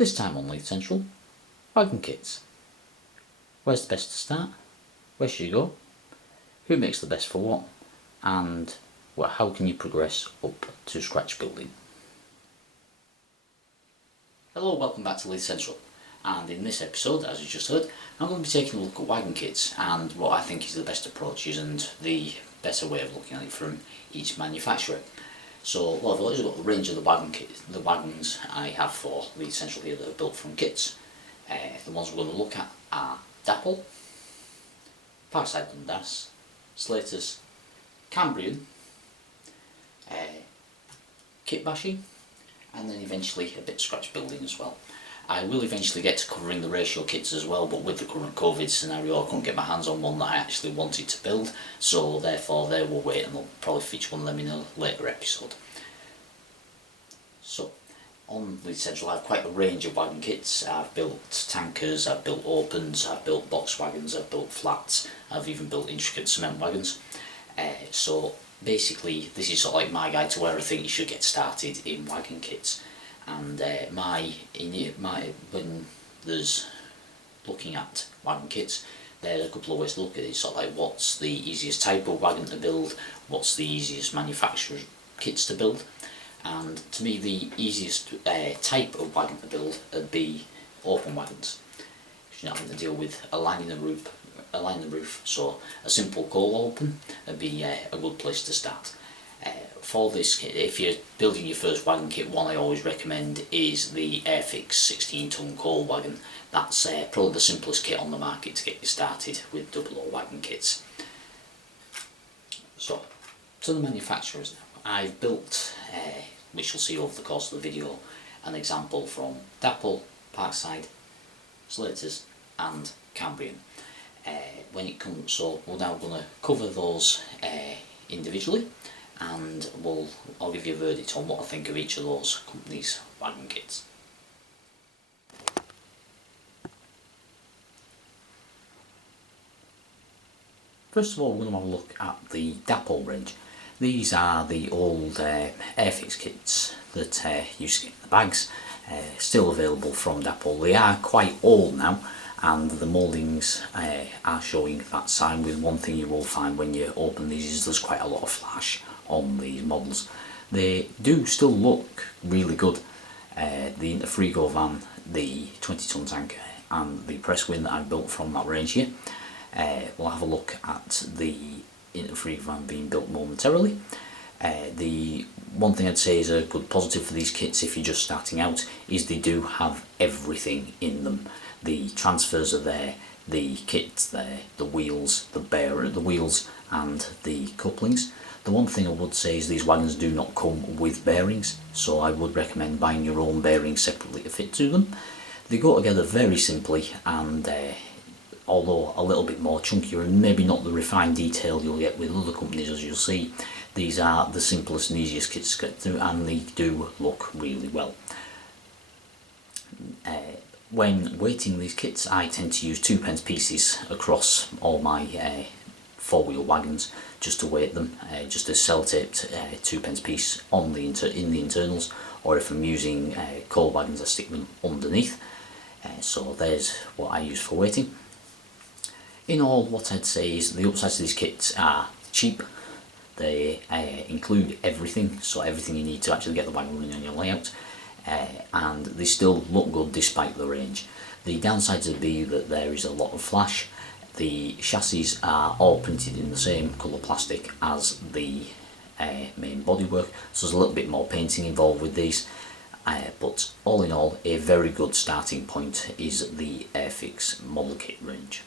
This time on Leith Central, Wagon kits. Where's the best to start? Where should you go? Who makes the best for what? And how can you progress up to scratch building? Hello, welcome back to Leith Central. And in this episode, as you just heard, I'm going to be taking a look at wagon kits and what I think is the best approaches and the better way of looking at it from each manufacturer. So what I've got is the range of the wagon kits, the wagons I have for Leith Central here that are built from kits. The ones we're going to look at are Dapol, Parkside, Slaters, Cambrian, kit bashing, and then eventually a bit of scratch building as well. I will eventually get to covering the ratio kits as well, but with the current COVID scenario I couldn't get my hands on one that I actually wanted to build, so therefore they will wait and I'll probably feature one of them in a later episode. So, on Leith Central I have quite a range of wagon kits. I've built tankers, I've built opens, I've built box wagons, I've built flats, I've even built intricate cement wagons. So basically this is sort of like my guide to where I think you should get started in wagon kits. And when there's looking at wagon kits, there's a couple of ways to look at it. Sort of like what's the easiest type of wagon to build, what's the easiest manufacturer's kits to build. And to me the easiest type of wagon to build would be open wagons. You're not having to deal with aligning the roof, so a simple coal open would be a good place to start. For this kit, if you're building your first wagon kit, one I always recommend is the Airfix 16-ton coal wagon. That's probably the simplest kit on the market to get you started with double wagon kits. So, to the manufacturers now. I've built, which you'll see over the course of the video, an example from Dapol, Parkside, Slaters and Cambrian. So we're now going to cover those individually, and I'll give you a verdict on what I think of each of those companies' wagon kits. First of all, we're going to have a look at the Dapol range. These are the old Airfix kits that used to get in the bags, still available from Dapol. They are quite old now, and the mouldings are showing that sign. With one thing you will find when you open these is there's quite a lot of flash on these models. They do still look really good. The Interfrigo van, the 20-ton tanker and the press wing that I've built from that range here. We'll have a look at the Interfrigo van being built momentarily. The one thing I'd say is a good positive for these kits if you're just starting out is they do have everything in them. The transfers are there, the kit's there, the wheels, the wheels and the couplings. The one thing I would say is these wagons do not come with bearings, so I would recommend buying your own bearings separately to fit to them. They go together very simply, and although a little bit more chunkier and maybe not the refined detail you'll get with other companies, as you'll see, these are the simplest and easiest kits to get through, and they do look really well. When weighting these kits, I tend to use 2p pieces across all my four-wheel wagons just to weight them, just a self-taped 2p piece on in the internals, or if I'm using coal wagons I stick them underneath. So there's what I use for weighting. In all, what I'd say is the upsides to these kits are cheap. They include everything, so everything you need to actually get the wagon running on your layout. And they still look good despite the range. The downsides would be that there is a lot of flash. The chassis are all printed in the same colour plastic as the main bodywork, so there's a little bit more painting involved with these. But all in all, a very good starting point is the Airfix model kit range.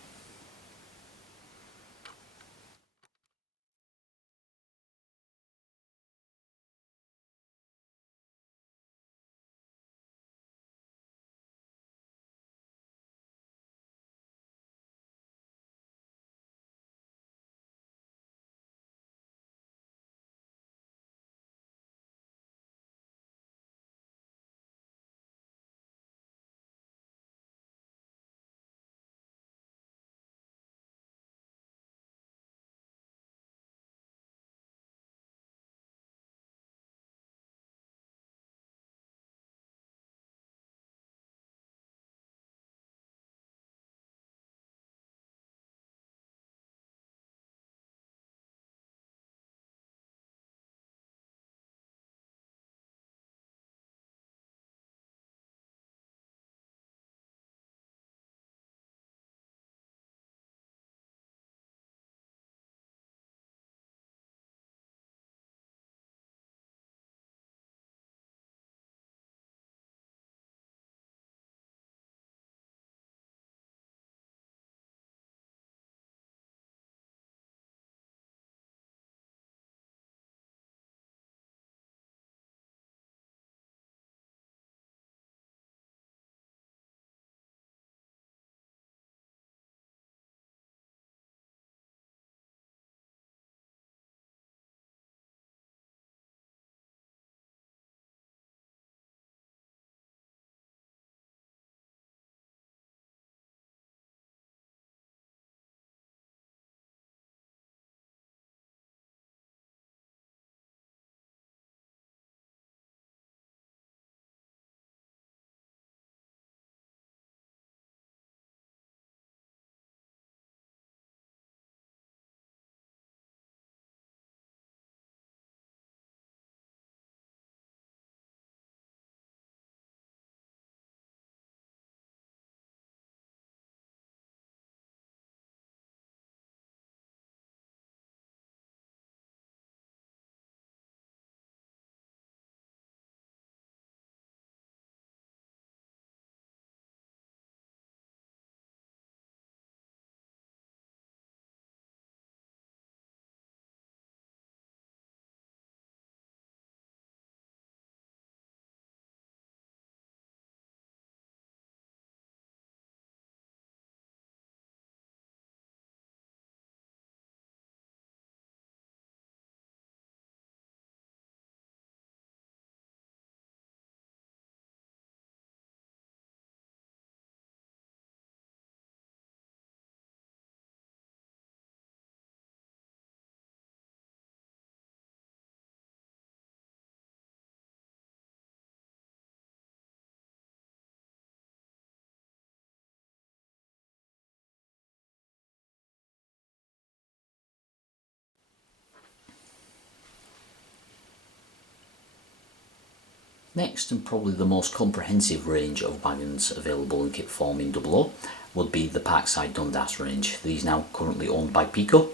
Next, and probably the most comprehensive range of wagons available in kit form in Dapol would be the Parkside Dundas range. These now currently owned by Pico.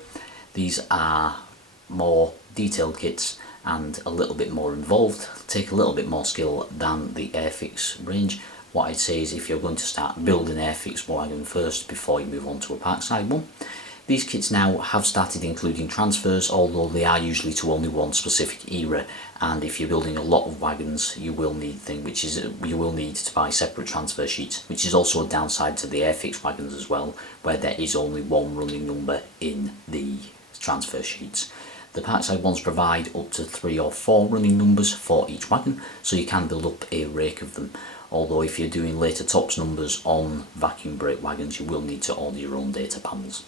These are more detailed kits and a little bit more involved, take a little bit more skill than the Airfix range. What I'd say is if you're going to start building Airfix wagon first before you move on to a Parkside one. These kits now have started including transfers, although they are usually to only one specific era, and if you're building a lot of wagons you will need to buy separate transfer sheets, which is also a downside to the Airfix wagons as well, where there is only one running number in the transfer sheets. The Parkside ones provide up to 3 or 4 running numbers for each wagon, so you can build up a rake of them, although if you're doing later tops numbers on vacuum brake wagons you will need to order your own data panels.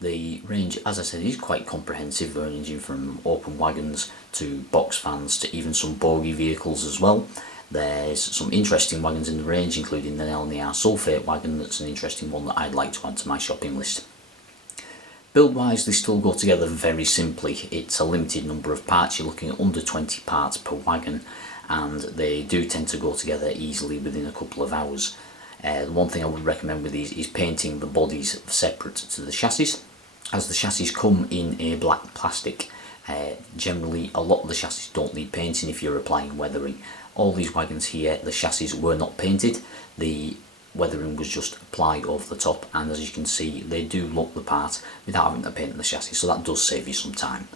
The range, as I said, is quite comprehensive, ranging from open wagons to box fans to even some bogie vehicles as well. There's some interesting wagons in the range, including the LNAR Sulphate wagon. That's an interesting one that I'd like to add to my shopping list. Build wise, they still go together very simply. It's a limited number of parts, you're looking at under 20 parts per wagon, and they do tend to go together easily within a couple of hours. The one thing I would recommend with these is painting the bodies separate to the chassis, as the chassis come in a black plastic. Generally a lot of the chassis don't need painting if you're applying weathering. All these wagons here, the chassis were not painted, the weathering was just applied over the top, and as you can see they do look the part without having to paint the chassis, so that does save you some time.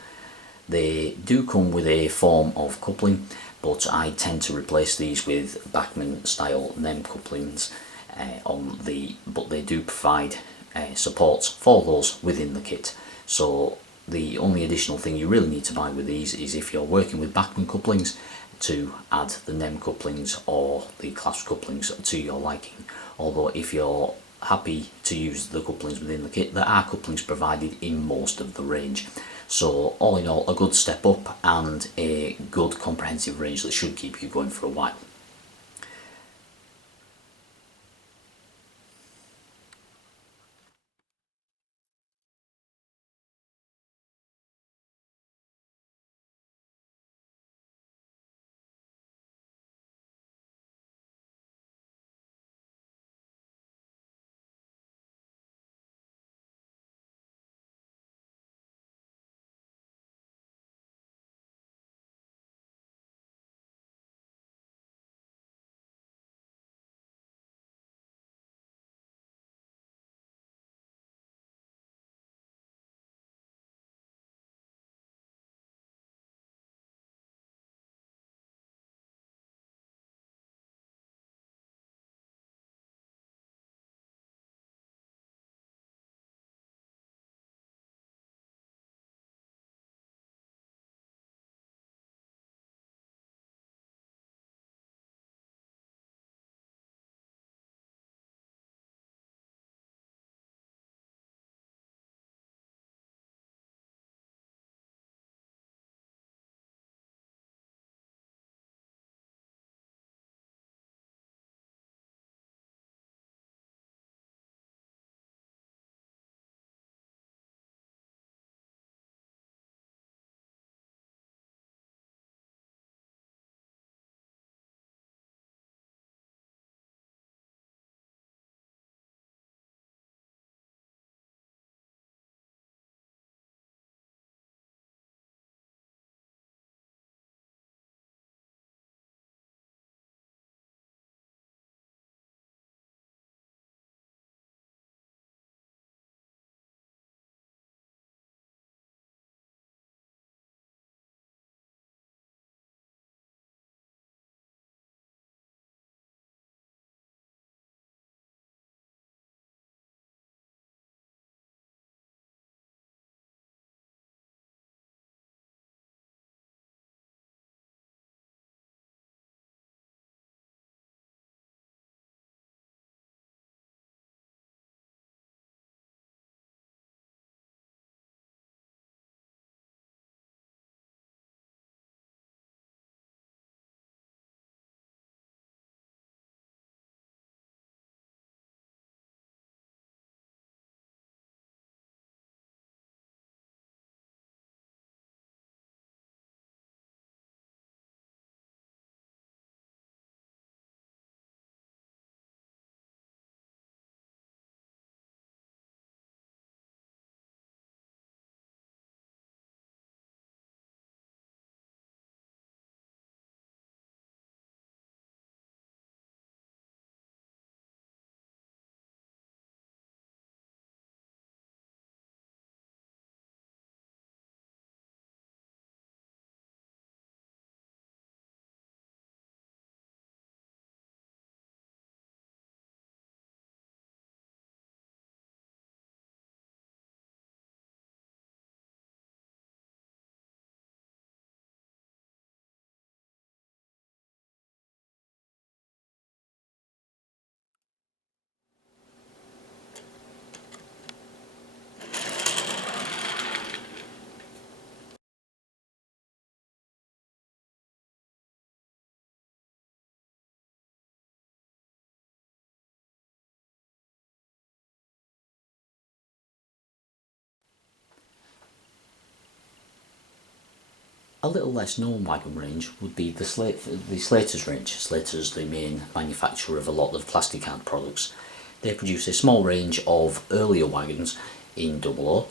They do come with a form of coupling, but I tend to replace these with Bachmann style NEM couplings but they do provide supports for those within the kit. So the only additional thing you really need to buy with these is if you're working with Bachmann couplings, to add the NEM couplings or the clasp couplings to your liking. Although if you're happy to use the couplings within the kit, there are couplings provided in most of the range. So all in all, a good step up and a good comprehensive range that should keep you going for a while. A little less known wagon range would be the Slaters range. Slater's the main manufacturer of a lot of plasticard products. They produce a small range of earlier wagons in 00.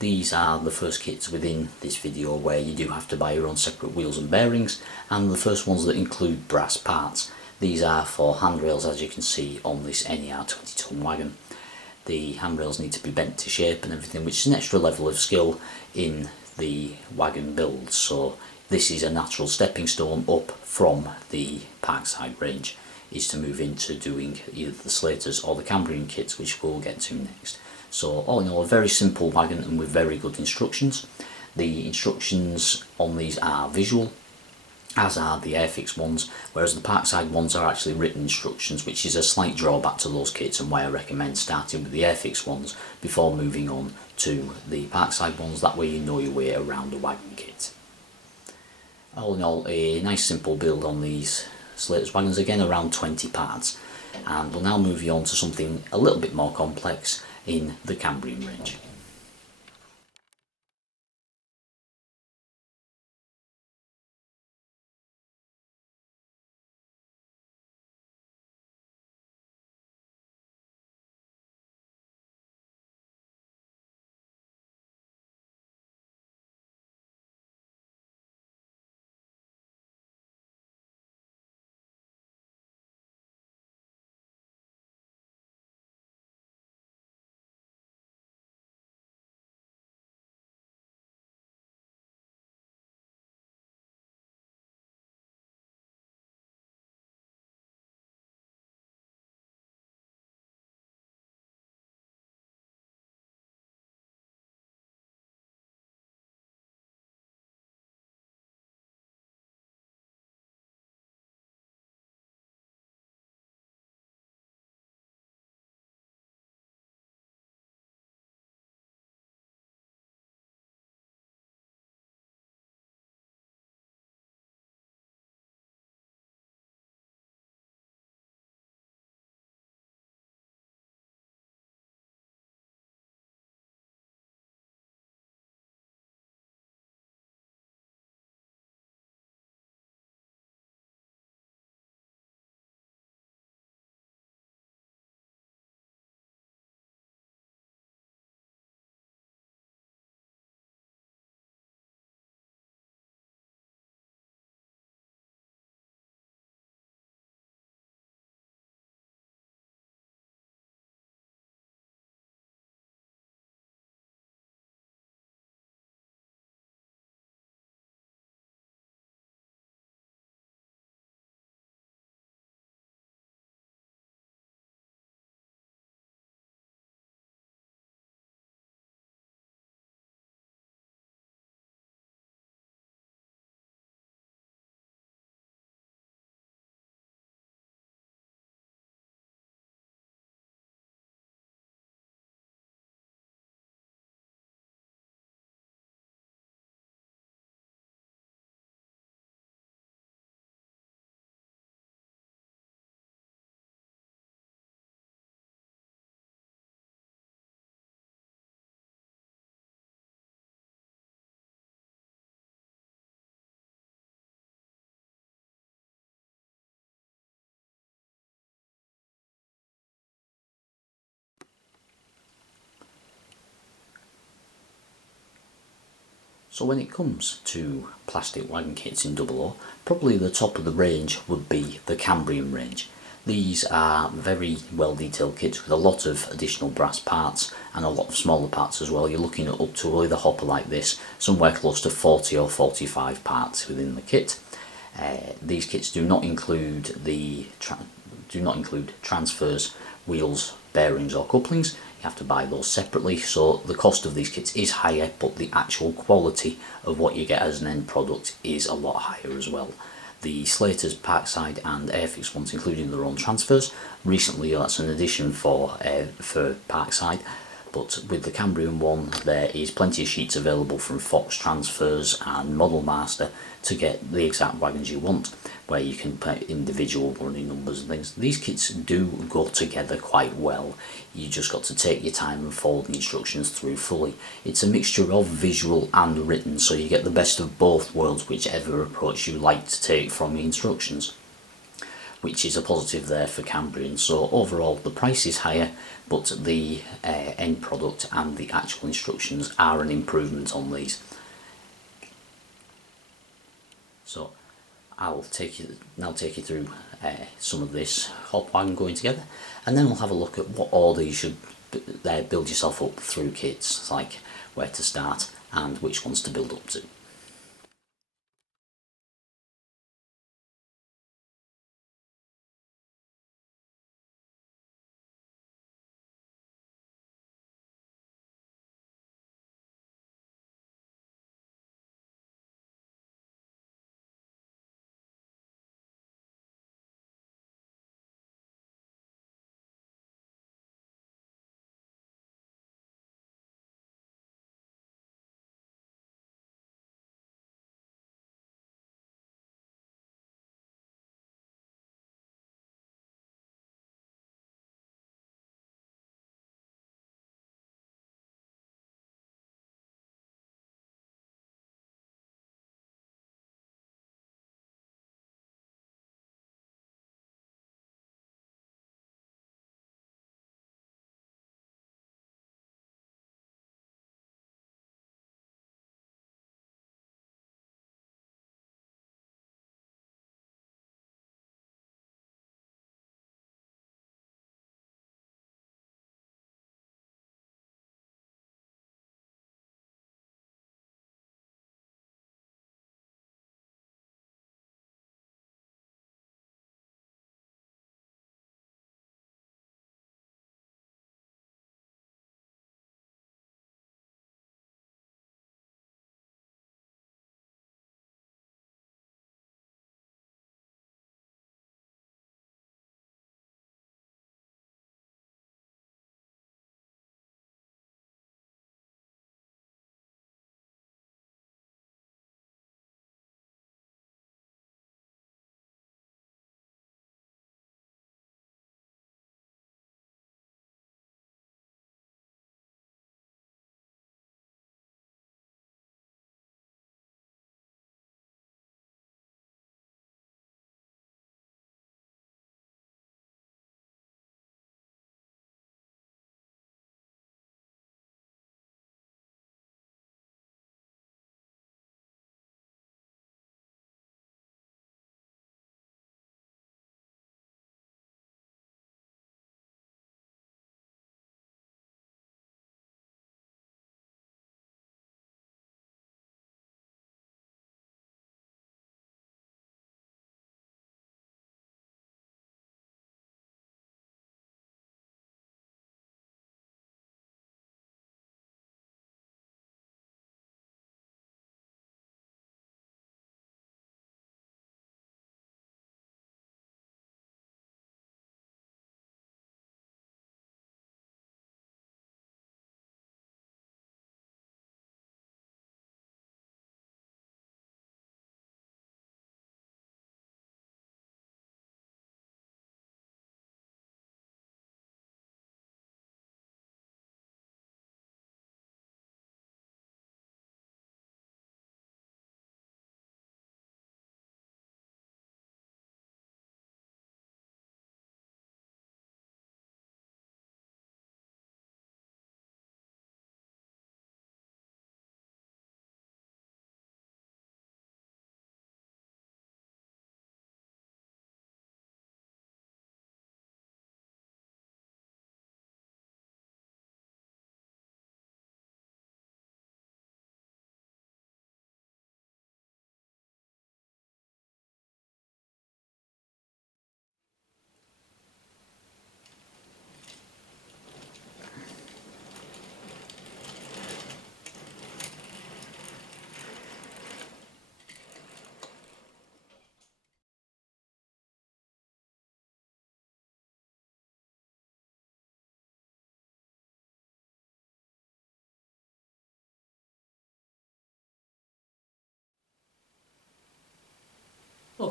These are the first kits within this video where you do have to buy your own separate wheels and bearings, and the first ones that include brass parts. These are for handrails, as you can see on this NER 20-ton wagon. The handrails need to be bent to shape and everything, which is an extra level of skill in the wagon build, so this is a natural stepping stone up from the Parkside range, is to move into doing either the Slaters or the Cambrian kits, which we'll get to next. So all in all, a very simple wagon and with very good instructions. The instructions on these are visual, as are the Airfix ones, whereas the Parkside ones are actually written instructions, which is a slight drawback to those kits and why I recommend starting with the Airfix ones before moving on to the Parkside ones. That way you know your way around the wagon kit. All in all, a nice simple build on these Slaters wagons, again around 20 parts. And we'll now move you on to something a little bit more complex in the Cambrian range. So when it comes to plastic wagon kits in 00, probably the top of the range would be the Cambrian range. These are very well detailed kits with a lot of additional brass parts and a lot of smaller parts as well. You're looking at up to, with a hopper like this, somewhere close to 40 or 45 parts within the kit. These kits do not include transfers, wheels, bearings or couplings. You have to buy those separately, so the cost of these kits is higher, but the actual quality of what you get as an end product is a lot higher as well. The Slaters, Parkside and Airfix ones including their own transfers. Recently that's an addition for Parkside. But with the Cambrian one, there is plenty of sheets available from Fox Transfers and Model Master to get the exact wagons you want, where you can put individual running numbers and things. These kits do go together quite well. You just got to take your time and follow the instructions through fully. It's a mixture of visual and written, so you get the best of both worlds, whichever approach you like to take from the instructions, which is a positive there for Cambrian. So overall the price is higher, but the end product and the actual instructions are an improvement on these. So I'll now take you through some of this hop wagon going together, and then we'll have a look at what order you should build yourself up through kits, like where to start and which ones to build up to.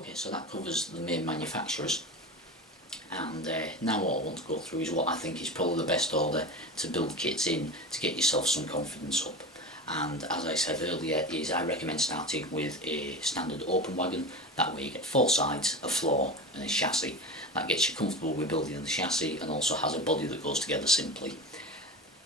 Okay, so that covers the main manufacturers, and now what I want to go through is what I think is probably the best order to build kits in to get yourself some confidence up. And as I said earlier, I recommend starting with a standard open wagon. That way you get 4 sides, a floor and a chassis. That gets you comfortable with building the chassis and also has a body that goes together simply.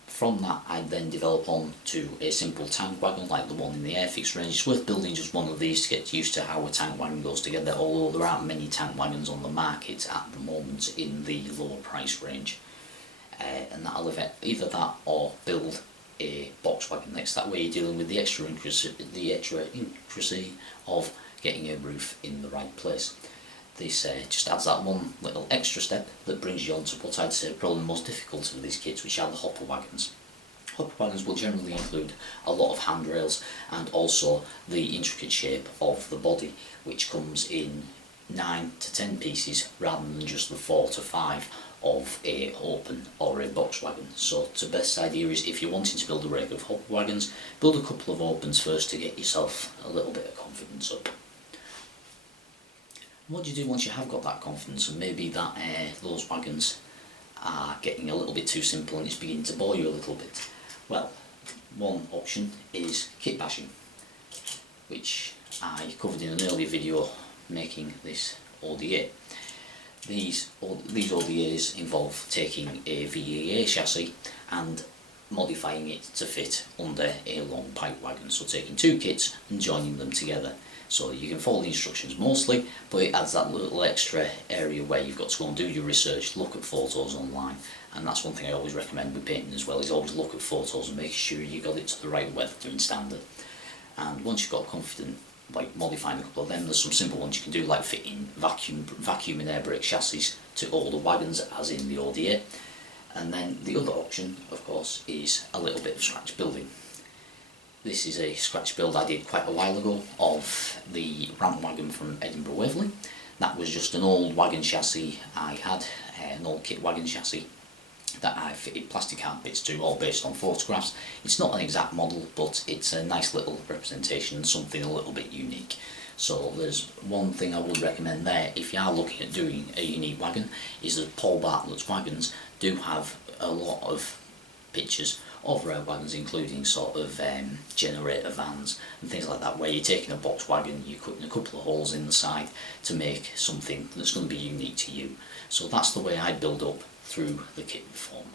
From that, I then develop on to a simple tank wagon like the one in the Airfix range. It's worth building just one of these to get used to how a tank wagon goes together, although there aren't many tank wagons on the market at the moment in the lower price range. And that'll either that or build a box wagon next. That way you're dealing with the extra intricacy of getting a roof in the right place. This just adds that one little extra step that brings you on to what I'd say probably the most difficult of these kits, which are the hopper wagons. Hopper wagons will generally include a lot of handrails and also the intricate shape of the body, which comes in 9 to 10 pieces rather than just the 4 to 5 of a open or a box wagon. So the best idea is, if you're wanting to build a rake of hopper wagons, build a couple of opens first to get yourself a little bit of confidence up. What do you do once you have got that confidence and maybe that those wagons are getting a little bit too simple and it's beginning to bore you a little bit? Well, one option is kit bashing, which I covered in an earlier video making this ODA. These ODAs involve taking a VAA chassis and modifying it to fit under a long pipe wagon, so taking 2 kits and joining them together. So you can follow the instructions mostly, but it adds that little extra area where you've got to go and do your research, look at photos online, and that's one thing I always recommend with painting as well, is always look at photos and make sure you got it to the right weather and standard. And once you've got confident, like modifying a couple of them, there's some simple ones you can do, like fitting vacuum and air brake chassis to all the wagons as in the ODA. And then the other option, of course, is a little bit of scratch building. This is a scratch build I did quite a while ago of the ramp wagon from Edinburgh Waverley. That was just an old wagon chassis I had, an old kit wagon chassis that I fitted plastic art bits to, all based on photographs. It's not an exact model, but it's a nice little representation and something a little bit unique. So there's one thing I would recommend there, if you are looking at doing a unique wagon, is that Paul Bartlett's wagons do have a lot of pictures of rail wagons, including sort of generator vans and things like that, where you're taking a box wagon, you're cutting a couple of holes in the side to make something that's going to be unique to you. So that's the way I build up through the kit form.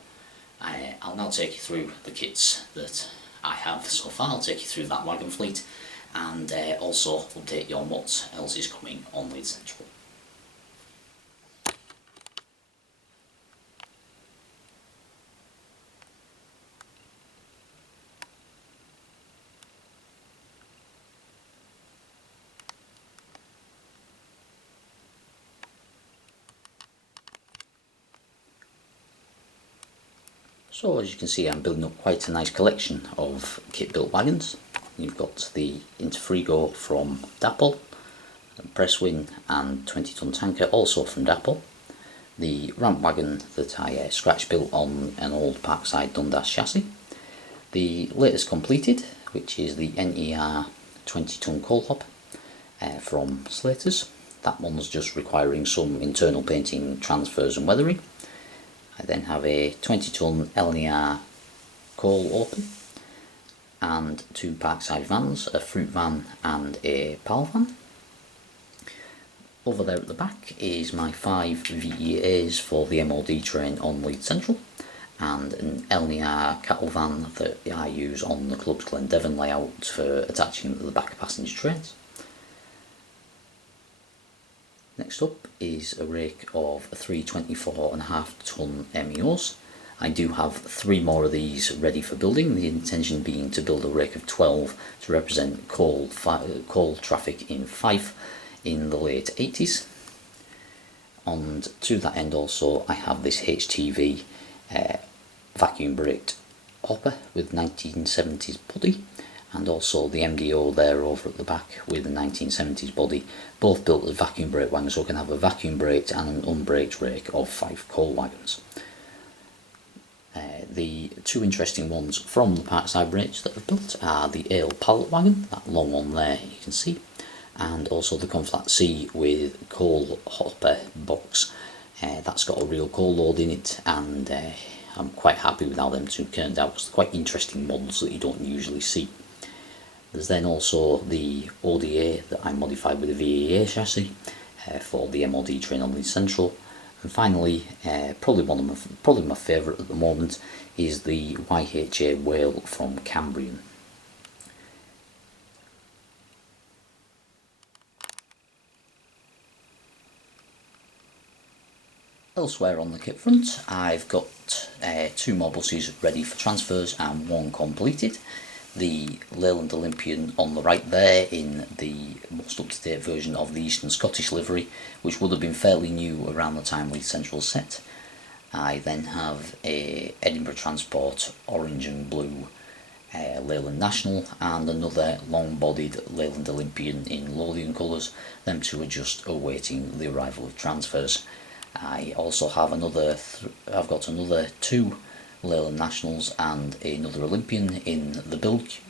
I'll now take you through the kits that I have so far. I'll take you through that wagon fleet and also update you on what else is coming on Leith Central. So as you can see, I'm building up quite a nice collection of kit built wagons. You've got the Interfrigo from Dapol, Presswing and 20-ton tanker also from Dapol, the ramp wagon that I scratch built on an old Parkside Dundas chassis, the latest completed, which is the NER 20-ton coal hopper from Slaters. That one's just requiring some internal painting, transfers and weathering. I then have a 20-ton LNR coal open and 2 Parkside vans, a fruit van and a pal van. Over there at the back is my 5 VEAs for the MOD train on Leith Central, and an LNR cattle van that I use on the Club's Glen layout for attaching to the back of passenger trains. Next up is a rake of 3 24.5-ton MEOs. I do have 3 more of these ready for building, the intention being to build a rake of 12 to represent coal traffic in Fife in the late 80s. And to that end also I have this HTV vacuum braked hopper with 1970s body, and also the MDO there over at the back with a 1970s body, both built as vacuum brake wagons, so I can have a vacuum braked and an unbraked rake of 5 coal wagons. The 2 interesting ones from the Parkside range that I've built are the Ale pallet wagon, that long one there you can see, and also the Conflat C with coal hopper box. That's got a real coal load in it, and I'm quite happy with how them two turned out, because they're quite interesting models that you don't usually see. There's then also the ODA that I modified with a VAA chassis for the MOD train on Leith Central. And finally, probably my favourite at the moment is the YHA Whale from Cambrian. Elsewhere on the kit front, I've got 2 more buses ready for transfers and 1 completed. The Leyland Olympian on the right there in the most up-to-date version of the Eastern Scottish livery, which would have been fairly new around the time Leith Central set. I then have a Edinburgh Transport orange and blue Leyland National, and another long-bodied Leyland Olympian in Lothian colours. Them two are just awaiting the arrival of transfers. I also have I've got another 2 Leyland Nationals and another Olympian in the build queue,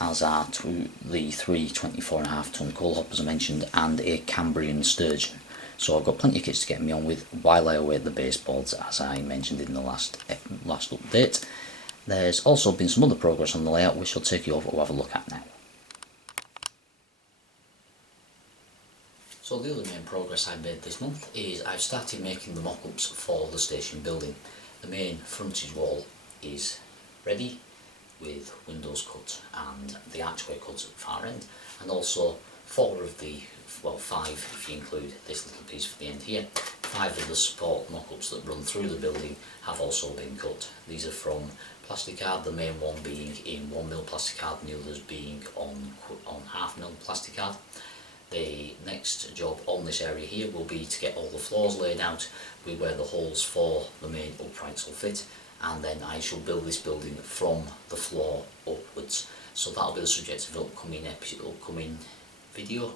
as are the 3 24.5 tonne coal hoppers I mentioned, and a Cambrian Sturgeon. So I've got plenty of kits to get me on with while I await the baseboards, as I mentioned in the last update. There's also been some other progress on the layout, which I'll take you over to have a look at now. So the other main progress I've made this month is I've started making the mock-ups for the station building. The main frontage wall is ready, with windows cut and the archway cut at the far end, and also 4 of the, well 5 if you include this little piece for the end here, 5 of the support mock-ups that run through the building have also been cut. These are from plasticard, the main one being in 1mm plasticard and the others being on 0.5mm plasticard. The next job on this area here will be to get all the floors laid out with where the holes for the main uprights will fit, and then I shall build this building from the floor upwards. So that'll be the subject of an upcoming video,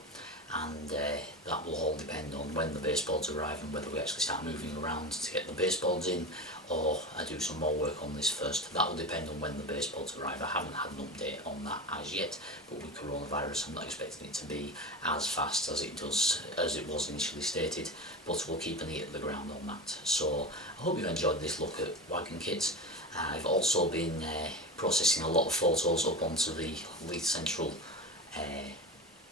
and that will all depend on when the baseboards arrive and whether we actually start moving around to get the baseboards in, or I do some more work on this first. That will depend on when the baseboards arrive. I haven't had an update on that as yet, but with coronavirus I'm not expecting it to be as fast as it was initially stated, but we'll keep an ear to the ground on that. So I hope you've enjoyed this look at Wagon kits. I've also been processing a lot of photos up onto the Leith Central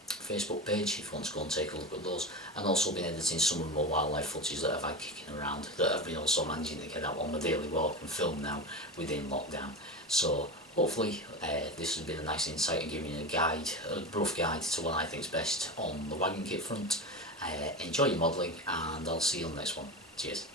Facebook page if you want to go and take a look at those, and also been editing some of my wildlife footage that I've had kicking around, that I've been also managing to get out on my daily walk and film now within lockdown. So hopefully this has been a nice insight and giving you a rough guide to what I think is best on the Wagon kit front. Enjoy your modelling, and I'll see you on the next one. Cheers.